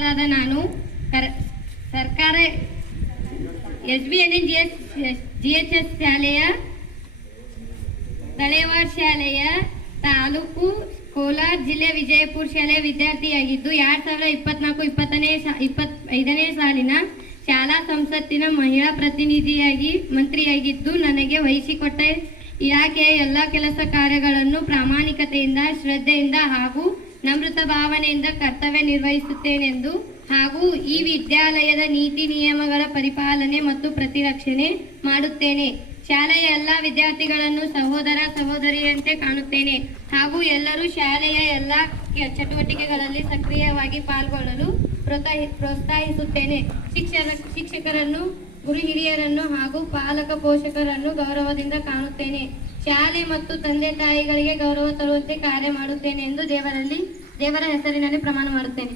ಮಕ್ಕಳಾದ ನಾನು ಸರ್ಕಾರ SBNGHS ಶಾಲೆಯ ತಳೇವಾಡ ಶಾಲೆಯ ತಾಲೂಕು ಕೋಲಾರ ಜಿಲ್ಲೆ ವಿಜಯಪುರ ಶಾಲೆಯ ವಿದ್ಯಾರ್ಥಿಯಾಗಿದ್ದು 2024-25ನೇ ಸಾಲಿನ ಶಾಲಾ ಸಂಸತ್ತಿನ ಮಹಿಳಾ ಪ್ರತಿನಿಧಿಯಾಗಿ ಮಂತ್ರಿಯಾಗಿದ್ದು ನನಗೆ ವಹಿಸಿಕೊಟ್ಟ ಇಲಾಖೆಯ ಎಲ್ಲ ಕೆಲಸ ಕಾರ್ಯಗಳನ್ನು ಪ್ರಾಮಾಣಿಕತೆಯಿಂದ ಶ್ರದ್ಧೆಯಿಂದ ಹಾಗೂ ನಮ್ರತಾ ಭಾವನೆಯಿಂದ ಕರ್ತವ್ಯ ನಿರ್ವಹಿಸುತ್ತೇನೆಂದು ಹಾಗೂ ಈ ವಿದ್ಯಾಲಯದ ನೀತಿ ನಿಯಮಗಳ ಪರಿಪಾಲನೆ ಮತ್ತು ಪ್ರತಿರಕ್ಷಣೆ ಮಾಡುತ್ತೇನೆ. ಶಾಲೆಯ ಎಲ್ಲ ವಿದ್ಯಾರ್ಥಿಗಳನ್ನು ಸಹೋದರ ಸಹೋದರಿಯಂತೆ ಕಾಣುತ್ತೇನೆ ಹಾಗೂ ಎಲ್ಲರೂ ಶಾಲೆಯ ಎಲ್ಲ ಚಟುವಟಿಕೆಗಳಲ್ಲಿ ಸಕ್ರಿಯವಾಗಿ ಪಾಲ್ಗೊಳ್ಳಲು ಪ್ರೋತ್ಸಾಹಿಸುತ್ತೇನೆ. ಶಿಕ್ಷಕರನ್ನು, ಗುರು ಹಿರಿಯರನ್ನು ಹಾಗೂ ಪಾಲಕ ಪೋಷಕರನ್ನು ಗೌರವದಿಂದ ಕಾಣುತ್ತೇನೆ. ಶಾಲೆ ಮತ್ತು ತಂದೆ ತಾಯಿಗಳಿಗೆ ಗೌರವ ತರುವಂತೆ ಕಾರ್ಯ ಮಾಡುತ್ತೇನೆ ಎಂದು ದೇವರ ಹೆಸರಿನಲ್ಲಿ ಪ್ರಮಾಣ ಮಾಡುತ್ತೇನೆ.